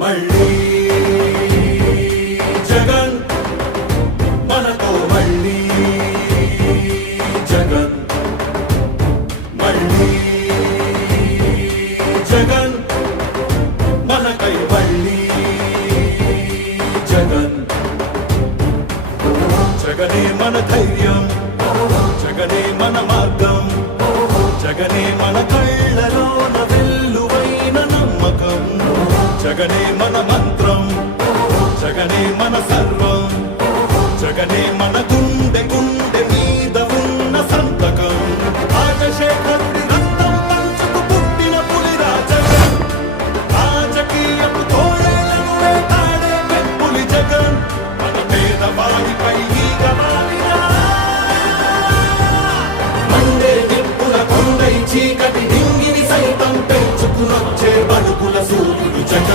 మళ్ళీ జగన్ మనతో మళ్ళీ జగన్ మళ్ళీ జగన్ మనకై మళ్ళీ జగన్ జగనే మన ధైర్యం జగనే మన మార్గం జగనే మన కళ్ళలోన వెల్లువైన నమ్మకం జగనే మన మంత్రం జగనే మన సర్వం జగనే మన గుండె